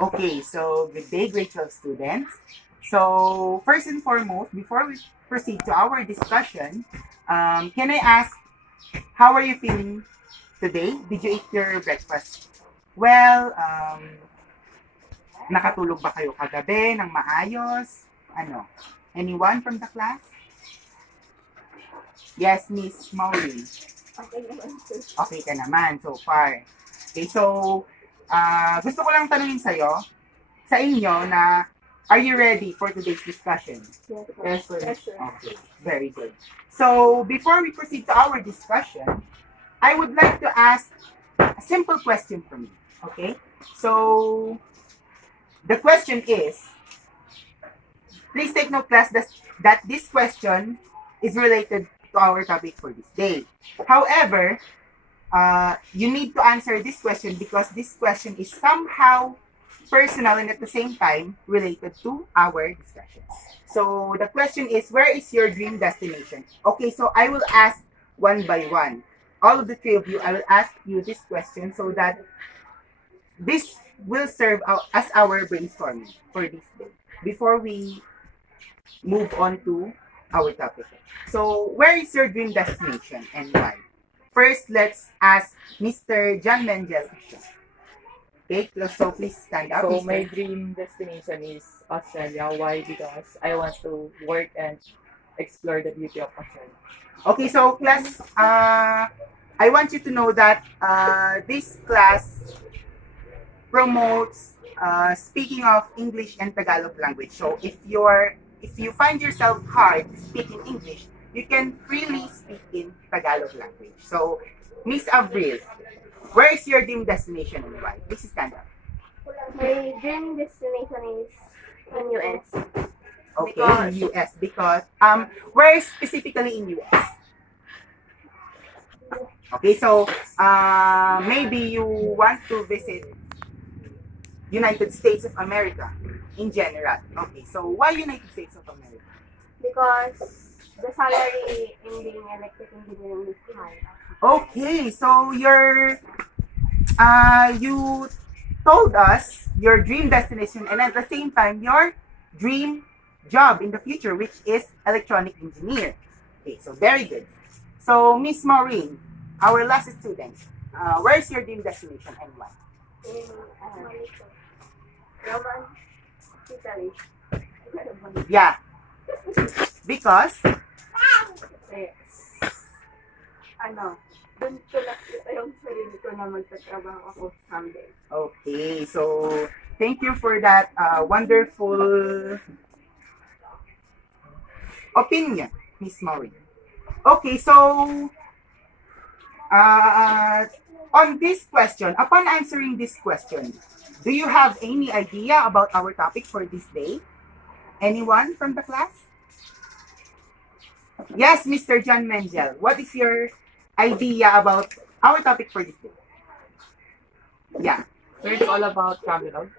Okay, so good day, grade 12 students. So, first and foremost, before we proceed to our discussion, can I ask, how are you feeling today? Did you eat your breakfast? Well, nakatulog ba kayo kagabi ng maayos? Ano? Anyone from the class? Yes, Miss Maureen. Okay naman, sir. Okay ka naman so far. Okay, so gusto ko lang tanungin sa inyo na, are you ready for today's discussion? Yes, sir. Yes, sir. Okay, very good. So, before we proceed to our discussion, I would like to ask a simple question from you. Okay? So, the question is, please take note, class, that this question is related to our topic for this day. However, you need to answer this question because this question is somehow personal and at the same time related to our discussion. So the question is, where is your dream destination? Okay, so I will ask one by one. All of the three of you, I will ask you this question so that this will serve as our brainstorming for this day before we move on to our topic. So where is your dream destination and why? First, let's ask Mr. John Mengel. Okay, so please stand up. So Mr. my dream destination is Australia. Why? Because I want to work and explore the beauty of Australia. Okay, so class, I want you to know that this class promotes speaking of English and Tagalog language. So if you find yourself hard speaking English, you can freely speak in Tagalog language. So, Miss Avril, where is your dream destination and why? Please stand up. My dream destination is in US. Okay, in US because where specifically in US? Okay, so maybe you want to visit United States of America in general. Okay, so why United States of America? Because the salary in being electric engineering is high. Okay, so you told us your dream destination and at the same time your dream job in the future, which is electronic engineer. Okay, so very good. So Miss Maureen, our last student, where's your dream destination and why? In Roman, Italy. Yeah, because Yes. Dun ko nakita yung sarili ko na magtatrabaho ako someday. okay, so thank you for that wonderful opinion, Miss Maureen. Okay, so on this question, upon answering this question, do you have any idea about our topic for this day? Anyone from the class? Yes, Mr. John Mengel, what is your idea about our topic for this day? Yeah. So it's all about Travelogue.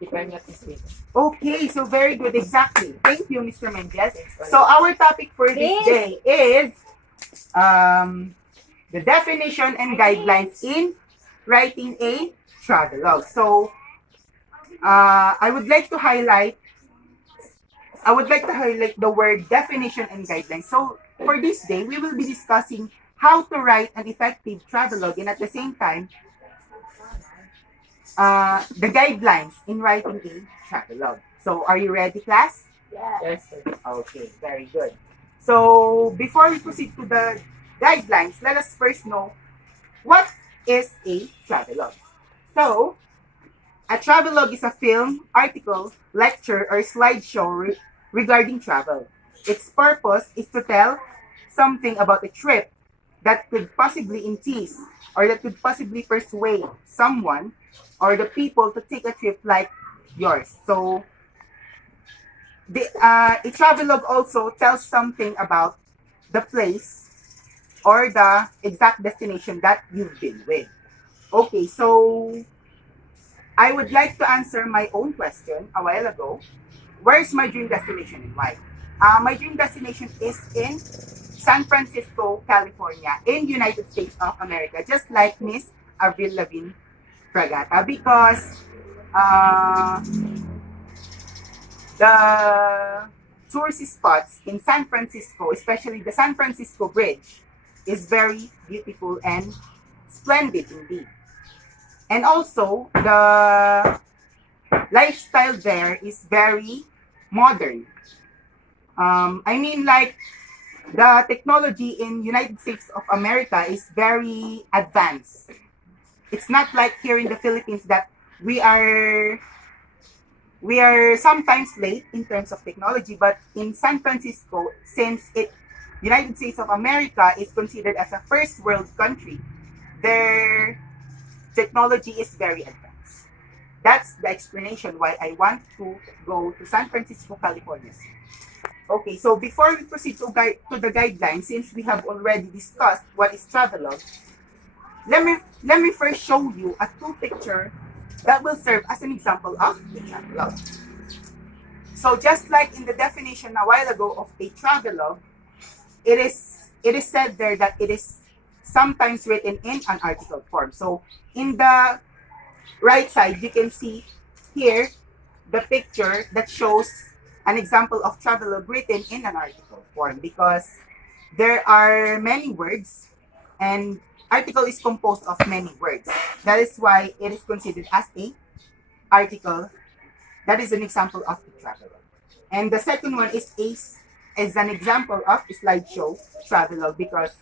If I'm not mistaken. Okay, so very good. Exactly. Thank you, Mr. Mendez. So our topic for this day is the definition and guidelines in writing a travelogue. So I would like to highlight the word definition and guidelines. So for this day, we will be discussing how to write an effective travelogue and at the same time, the guidelines in writing a travelogue. So are you ready, class? Yes, sir. Okay, very good. So before we proceed to the guidelines, let us first know what is a travelogue. So a travelogue is a film, article, lecture, or slideshow regarding travel. Its purpose is to tell something about a trip that could possibly entice or that could possibly persuade someone or the people to take a trip like yours. So a travelogue also tells something about the place or the exact destination that you've been with. Okay, so I would like to answer my own question a while ago. Where's my dream destination and why? My dream destination is in San Francisco, California, in United States of America, just like Miss Avril Lavigne Fragata, because uh, the tourist spots in San Francisco, especially the San Francisco Bridge, is very beautiful and splendid indeed. And also, the lifestyle there is very modern. I mean, like, the technology in United States of America is very advanced. It's not like here in the Philippines that we are we are sometimes late in terms of technology, but in San Francisco, since it United States of America is considered as a first world country, their technology is very advanced. That's the explanation why I want to go to San Francisco, California. Okay, so before we proceed to the guidelines, since we have already discussed what is Travelogue, let me first show you a two picture that will serve as an example of the Travelogue. So just like in the definition a while ago of a Travelogue, it is said there that it is sometimes written in an article form. So in the right side, you can see here the picture that shows an example of Travelogue written in an article form, because there are many words and article is composed of many words. That is why it is considered as a article. That is an example of the Travelogue. And the second one is an example of slideshow Travelogue, because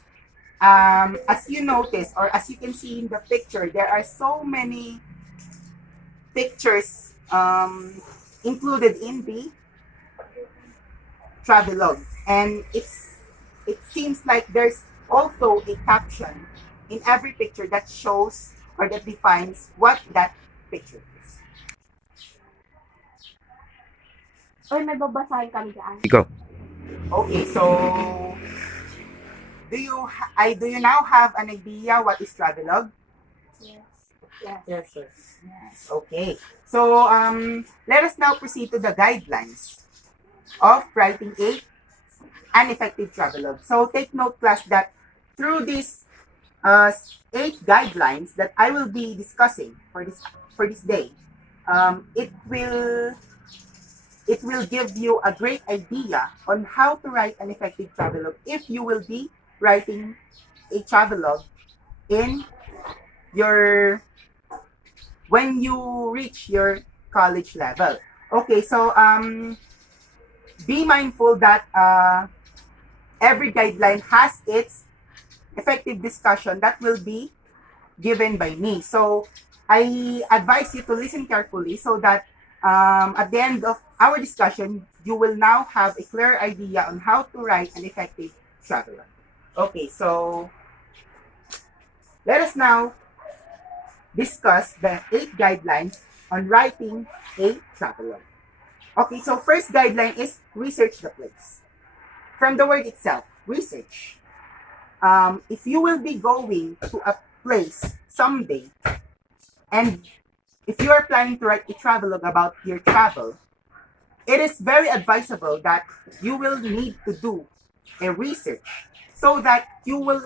as you notice, or as you can see in the picture, there are so many pictures included in the Travelogue, and it seems like there's also a caption in every picture that shows or that defines what that picture is. Uy, may babasahin kami dyan. Go. Okay, so do you now have an idea what is Travelogue? Yes. Yes. Yes, sir. Yes. Okay. So let us now proceed to the guidelines of writing an effective travelogue. So take note, class, that through these 8 guidelines that I will be discussing for this day, it will give you a great idea on how to write an effective travelogue if you will be writing a travelogue in your when you reach your college level. Okay, so be mindful that every guideline has its effective discussion that will be given by me. So I advise you to listen carefully so that at the end of our discussion, you will now have a clear idea on how to write an effective travelogue. Okay, so let us now discuss the 8 guidelines on writing a travelogue. Okay, so first guideline is research the place. From the word itself, research. If you will be going to a place someday, and if you are planning to write a travelogue about your travel, it is very advisable that you will need to do a research so that you will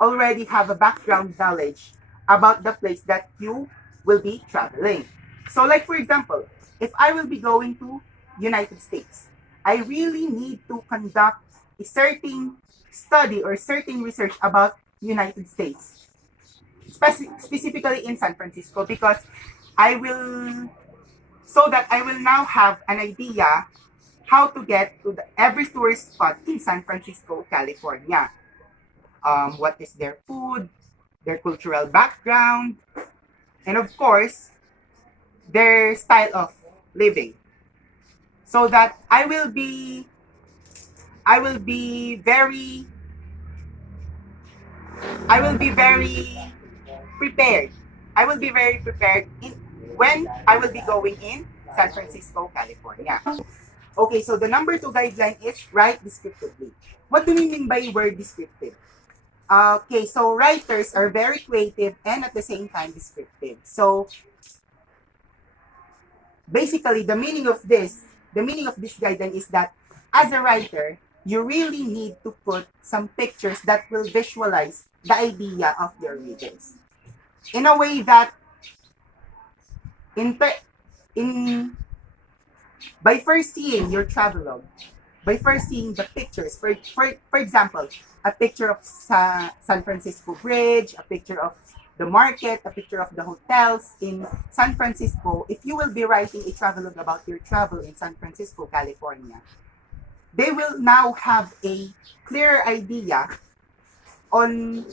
already have a background knowledge about the place that you will be traveling. So like for example, if I will be going to United States, I really need to conduct a certain study or certain research about United States, specifically in San Francisco, because I will now have an idea how to get to every tourist spot in San Francisco, California. What is their food, their cultural background, and of course, their style of living. So that I will be very prepared. I will be very prepared when I will be going in San Francisco, California. Okay, so the number 2 guideline is write descriptively. What do we mean by word descriptive? Okay, so writers are very creative and at the same time descriptive. So basically, the meaning of this guideline is that as a writer, you really need to put some pictures that will visualize the idea of your readers in a way that in by first seeing your travelogue, by first seeing the pictures, for example, a picture of San Francisco Bridge, a picture of the market, a picture of the hotels in San Francisco, if you will be writing a travelogue about your travel in San Francisco, California, they will now have a clear idea on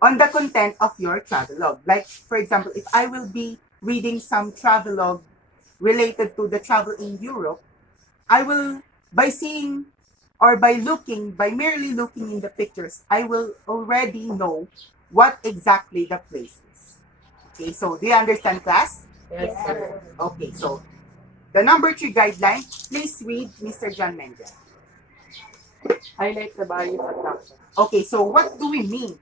the content of your travelogue. Like, for example, if I will be reading some travelogue related to the travel in Europe, I will, by seeing or by merely looking in the pictures, I will already know what exactly the place is. Okay, so do you understand, class? Yes, sir. Okay, so the number 3 guideline, please read Mr. John Mendez. Highlight the various attractions. Okay, so what do we mean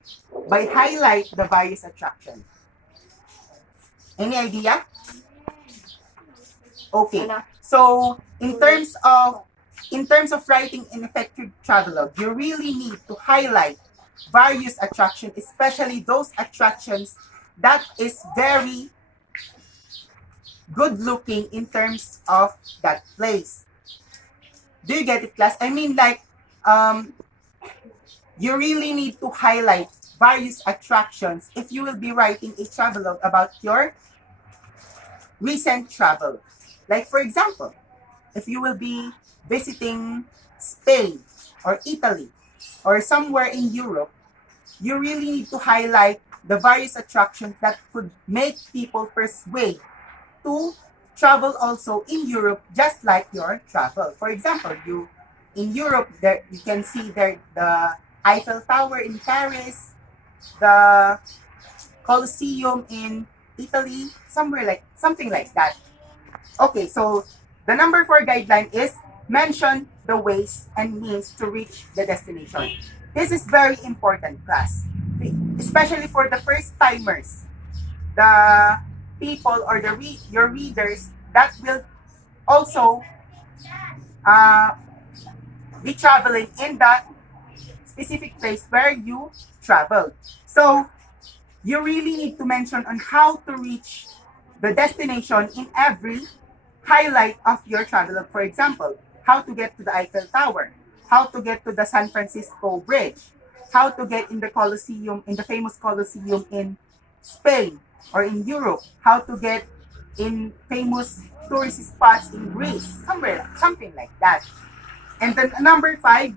by highlight the various attraction? Any idea? Okay. So in terms of writing an effective travelogue, you really need to highlight various attractions, especially those attractions that is very good looking in terms of that place. Do you get it, class? I mean, like, you really need to highlight various attractions if you will be writing a travelogue about your recent travel. Like, for example, if you will be visiting Spain or Italy or somewhere in Europe, you really need to highlight the various attractions that could make people persuade to travel also in Europe, just like your travel. For example, in Europe, there you can see there the Eiffel Tower in Paris, the Colosseum in Italy, something like that. Okay, so the number 4 guideline is mention the ways and means to reach the destination. This is very important, class, especially for the first timers, the people or your readers that will also be traveling in that specific place where you traveled. So you really need to mention on how to reach the destination in every highlight of your travelogue. For example, how to get to the Eiffel Tower, how to get to the San Francisco Bridge, how to get in the Colosseum, in the famous Colosseum in Spain or in Europe, how to get in famous tourist spots in Greece, something like that. And then number 5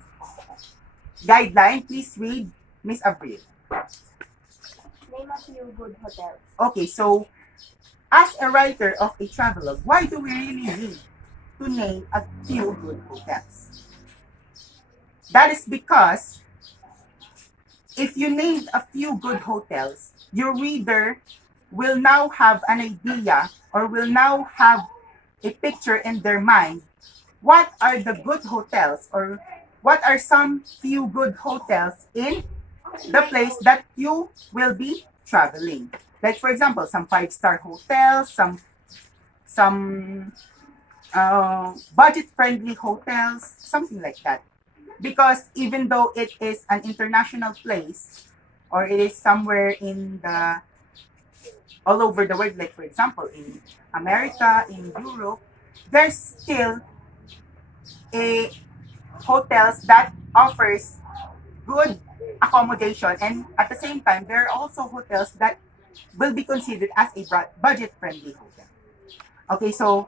guideline, please read Miss Avril. Name a few good hotels. Okay, so as a writer of a travelogue, why do we really need to name a few good hotels? That is because if you name a few good hotels, your reader will now have an idea or will now have a picture in their mind. What are the good hotels or what are some few good hotels in the place that you will be traveling? Like, for example, some 5-star hotels, some budget-friendly hotels, something like that. Because even though it is an international place or it is somewhere in the all over the world, like for example in America, in Europe, there's still a hotels that offers good accommodation, and at the same time there are also hotels that will be considered as a budget-friendly hotel. Okay, so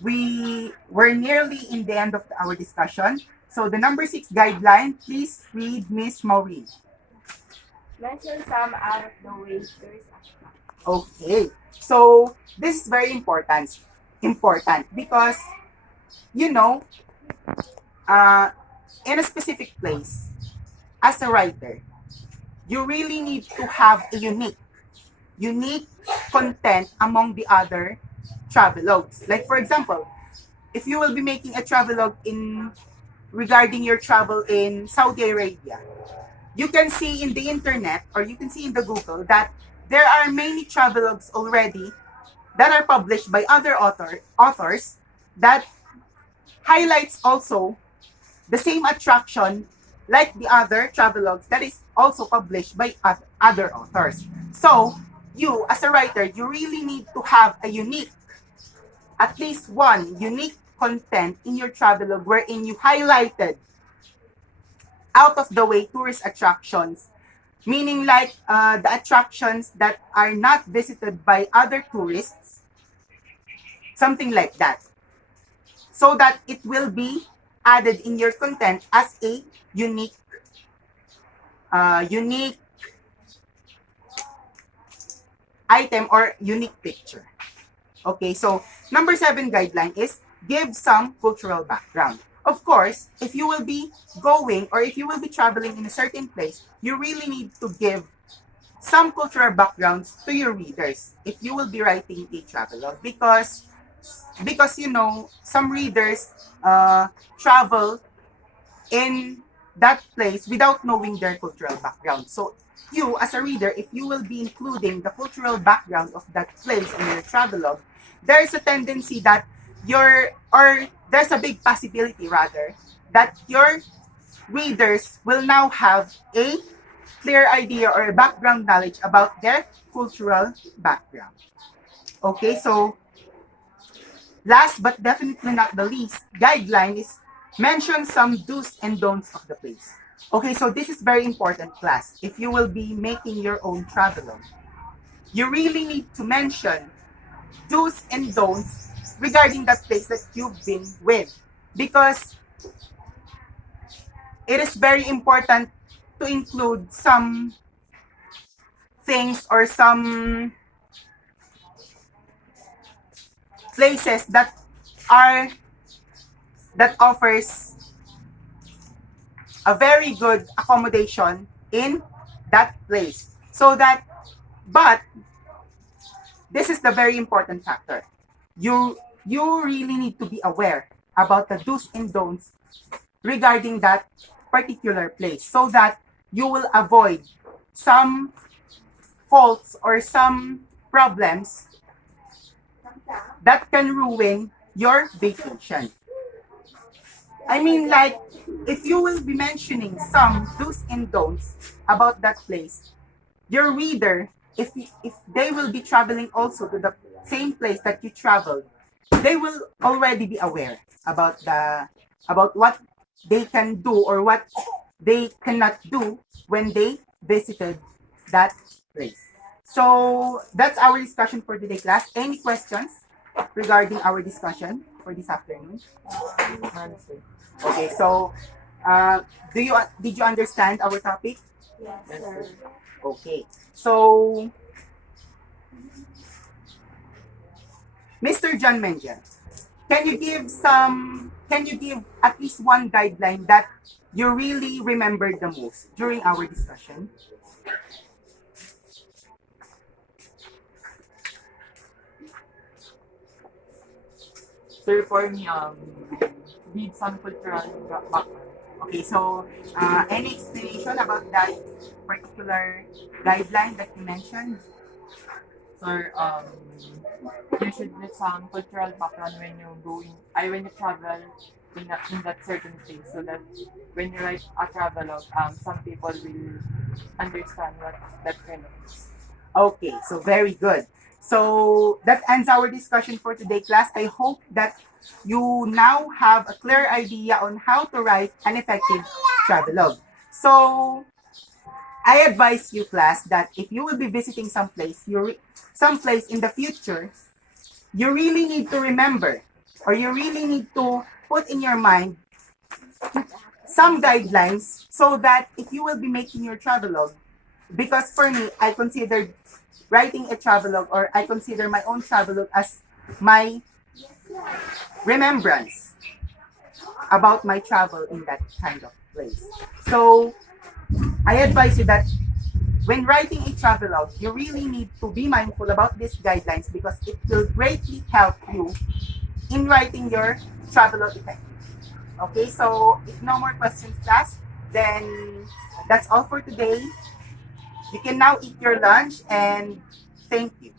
we're nearly in the end of our discussion. So the number 6 guideline, please read Miss Maureen. Mention some out of the way tourist attractions. Okay, so this is very important because you know, in a specific place, as a writer, you really need to have a unique content among the other travelogues. Like for example, if you will be making a travelogue regarding your travel in Saudi Arabia, you can see in the internet or you can see in the Google that there are many travelogues already that are published by other authors that highlights also the same attraction like the other travelogues that is also published by other authors. So you as a writer, you really need to have a unique at least one unique content in your travelogue wherein you highlighted out of the way tourist attractions, meaning like the attractions that are not visited by other tourists, something like that, so that it will be added in your content as a unique item or unique picture. Okay, so number 7 guideline is give some cultural background. Of course, if you will be going or if you will be traveling in a certain place, you really need to give some cultural backgrounds to your readers if you will be writing a travelogue, because you know some readers travel in that place without knowing their cultural background. So you as a reader, if you will be including the cultural background of that place in your travelogue, there's a tendency that there's a big possibility rather that your readers will now have a clear idea or a background knowledge about their cultural background. Okay, so last but definitely not the least, guideline is mention some do's and don'ts of the place. Okay, so this is very important, class. If you will be making your own travelogue, you really need to mention do's and don'ts regarding that place that you've been with, because it is very important to include some things or some places that offers a very good accommodation in that place. So that, but this is the very important factor. You really need to be aware about the do's and don'ts regarding that particular place, so that you will avoid some faults or some problems that can ruin your vacation. I mean, like, if you will be mentioning some do's and don'ts about that place, your reader, if they will be traveling also to the same place that you traveled, they will already be aware about what they can do or what they cannot do when they visited that place. So that's our discussion for today, class. Any questions regarding our discussion for this afternoon? Okay, so did you understand our topic? Yes, Yes, sir. sir. Okay, so Mr. John Menja, can you give at least one guideline that you really remembered the most during our discussion? Sir, for me, read some cultural background. Okay, so any explanation about that particular guideline that you mentioned? Sir, you should need some cultural background when you when you travel in that certain place, so that when you write a travelogue, some people will understand what that kind of is. Okay, so very good. So that ends our discussion for today, class. I hope that you now have a clear idea on how to write an effective travelogue. So I advise you, class, that if you will be visiting some place in the future, you really need to remember, or you really need to put in your mind some guidelines, so that if you will be making your travelogue, because for me, I consider writing a travelogue, or I consider my own travelogue as my remembrance about my travel in that kind of place. So I advise you that when writing a travelogue, you really need to be mindful about these guidelines, because it will greatly help you in writing your travelogue effectively. Okay, so if no more questions, class, then that's all for today. You can now eat your lunch, and thank you.